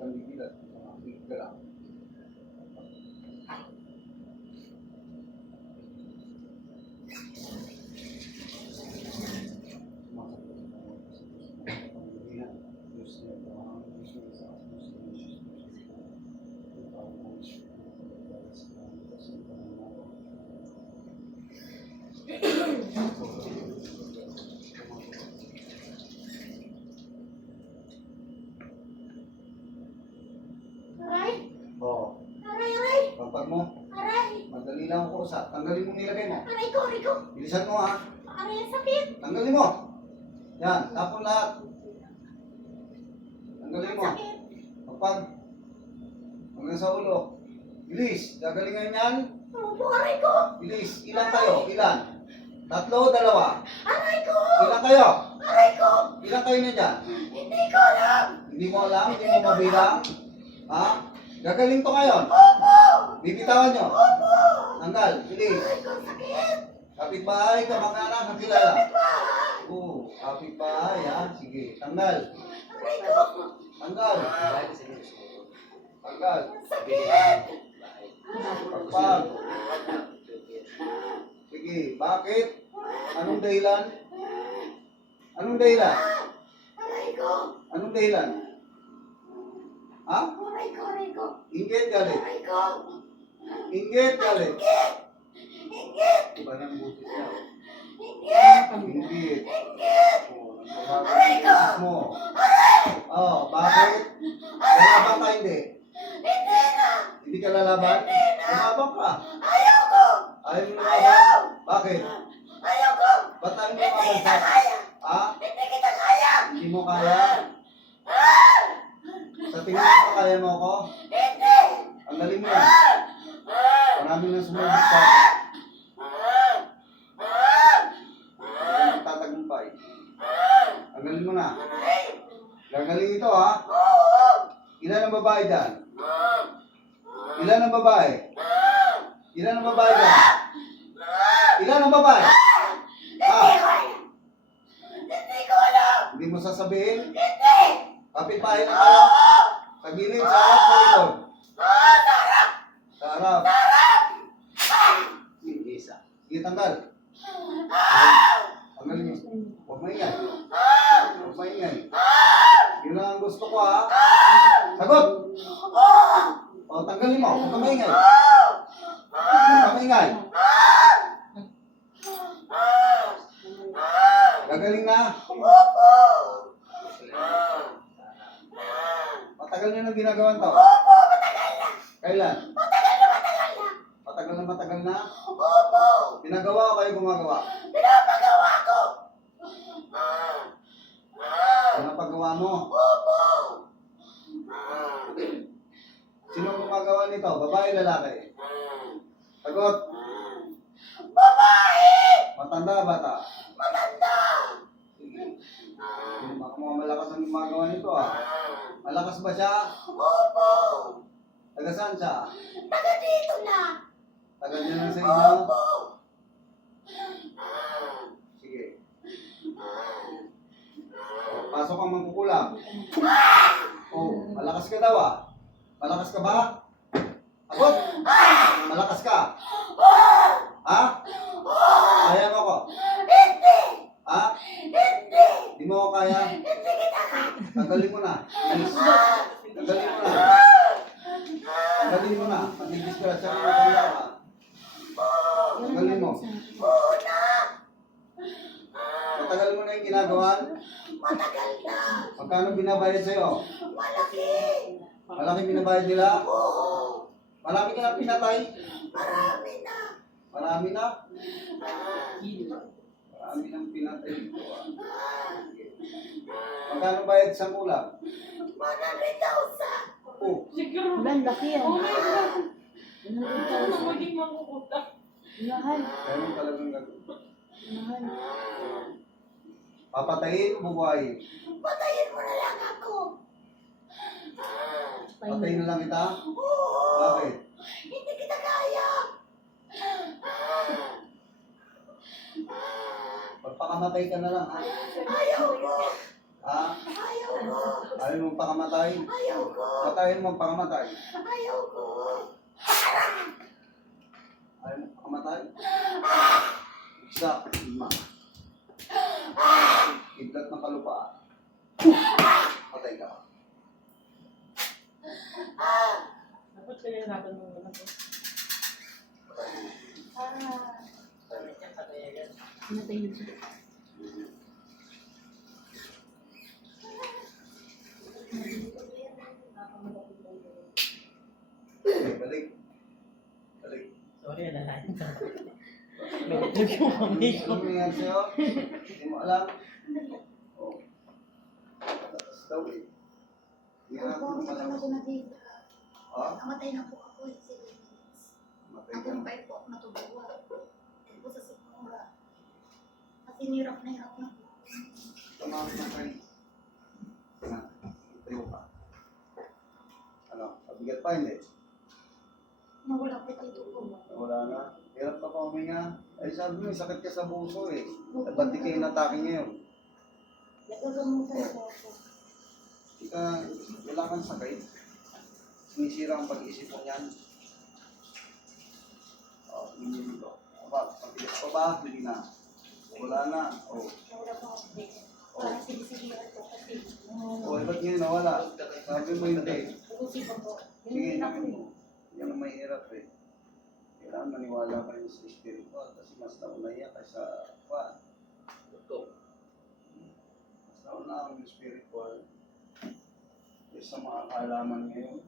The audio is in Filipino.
kang bibigat. Makinig ka lang. Aray! Oo. Aray, aray! Pagpag mo. Aray! Madali lang ako sa. Tanggalin mo nilagay mo. Aray ko, aray ko! Bilisan mo ha. Aray, ang sakit! Tanggalin mo. Yan. Tapon lahat. Tanggalin Ang mo. sakit! Pagpag. Hanggang sa ulo. Bilis. Gagalingan yan. Opo, aray ko! Bilis. Ilan kayo? Ilan? Tatlo o dalawa? Aray ko! Ilan kayo? Aray ko! Ilan kayo na dyan? Hindi ko alam! Hindi mo alam? Hindi mo mabilang? Ha? Gagaling to ngayon. Opo! Bibitawan nyo. Opo! Tanggal. Bilis. Aray ko, sakit! Kapitbahay ka, mag-anak, kakilala. Bahay! Oo, kapitbahay ha. Sige, tanggal. Aray ko! Tanggal. Tanggal. Ang sakit! Pagpag. Sige, bakit? Anong dahilan? Anong dahilan? Aray ko! Anong dahilan? Ha? Aray ko, aray ko! Inggit, galit. Aray ko! Inggit, galit. Inggit! Inggit! Iba ng butis niya. Inggit! Inggit. Inggit! Oh, nagbabago yung butis mo. Oh, bakit? Lalaban ka hindi? Hindi na! Hindi ka lalaban? Lumabang ka. Ayaw ko! Ayaw mo Ayaw! lumaban? Bakit? Ayaw ko! Ba't tayo Hindi lumaban kita sa... kaya! Ha? Hindi kita kaya! Hindi mo kaya? Ah! Sa tingin mo kaya mo ako? Hindi! Ang galing mo yan. Ah! Marami nang sumubok sa Ah! Ah! Ah! Hindi magtatagumpay. Ah! Ang galing mo na. Aray! Gagaling ito ha. Oo! Ilan ang babae dyan? Ah! Ilan ang babae? Ah! Ilan ang babae dyan? Ah! Ilan ang babae? Hindi ko alam! Hindi ko alam! Hindi mo sasabihin? Hindi! Kapitbahay na kayo? Oo! Sa gilid, sa harap, sa likod? Oo! Sarap! Sa harap. Sarap! Ah! Sige, tanggal. Ah! Tanggalin mo. Huwag maingay. Ah! Huwag maingay. Ah! Yun lang ang gusto ko ha. Ah! Sagot! Oh! O, tanggalin mo. Huwag ka maingay. Oh! Huwag ka maingay. Ah! Ah! Ah! Gagaling na. Opo! Ah! Matagal nyo na ginagawa to. Opo! Matagal na! Kailan? Matagal na! Matagal na! Matagal na matagal na. Opo! Ginagawa o kayo gumagawa? Pinapagawa ko! Ah! Ah! Ano paggawa mo? Opo! Ah! Sino gumagawa nito? Babae, lalaki? Sagot. Babae! Matanda, bata? Matanda! Sige. Baka mga malakas ang gumagawa nito ah. Malakas ba siya? Opo! Taga saan siya? Taga dito na! Taga dyan lang sa inyo? Opo! Sige. Pasok ang mangkukulam. Oh, malakas ka daw ah. Malakas ka ba? Abot! Malakas ka? Ha? Kaya mo ko? Hindi! Ha? Hindi! Di mo ako kaya? Hindi kita kaya! Tanggalin mo na. Bilis. Tanggalin mo na. Tanggalin mo na. Pag-disgrasya mo na kaya ka. Tanggalin mo. Una! Matagal mo na yung ginagawan. Matagal na! Magkano binabayad sa'yo? Malaki! Malaki binabayad nila? Oo! Marami ka na pinatay? Marami na! Marami na? Ah! Marami nang pinatay dito ah. Magkano bayad sa kulang? 100,000! Oh, Ang laki yan. Oh my God! Ano na 100,000. maging makukuta? Mahal. ganun talagang gagawin. Mahal. Papatayin o bubuhayin? Patayin mo na lang ako! Patayin na lang kita? Oo! Bakit? Hindi kita kaya! Magpakamatay ka na lang ha? Ayaw mo! Ha? Ayaw Ayaw mo pakamatay. Ayoko. Patayin mo pakamatay. Ayoko. Ayaw mo pakamatay. Isa, lima. Kidlat ng kalupaan. Patay ka. Dapat kaya natin mo na po. Namatay na siya. Balik. Balik. Sorry, nalain ka. Nagtag yung kami ko. Ano nangyari sa'yo? Hindi mo alam. Oh. Tapos daw eh. Hindi na Opo, natin hindi malakas. ako nakita. Ha? Namatay na po ako in 7 minutes. Matay ka. Nagumpay po ako natubuwa. Ito sa sikmura. At hinirap na hirap na po. Tumawag na kayo. Na, itayo ka. Ano? Mabigat pa hindi? Nawala po dito po. Wala na. Hirap na pa huminga. Ay sabi mo, may sakit ka sa puso eh. At ba't di kayo natake ngayon? Nagagamutan po ako. Ika, wala kang sakit. Sinisira ang pag-isip mo niyan. O, hindi dito. Aba, pagtigas pa ba? Hindi na. Wala na. O, Nawala po ako dito. Parang sinisigilan po kasi. o ba't ngayon nawala? Sabi mo hindi. Ubusin ko po. Sige, Hindi na po. sabi mo. Yan ang mahirap eh. Kailangan maniwala kayo sa spiritual kasi mas naunaya ka sa kwan. Mas nauna ang spiritual kaysa mga kaalaman ngayon.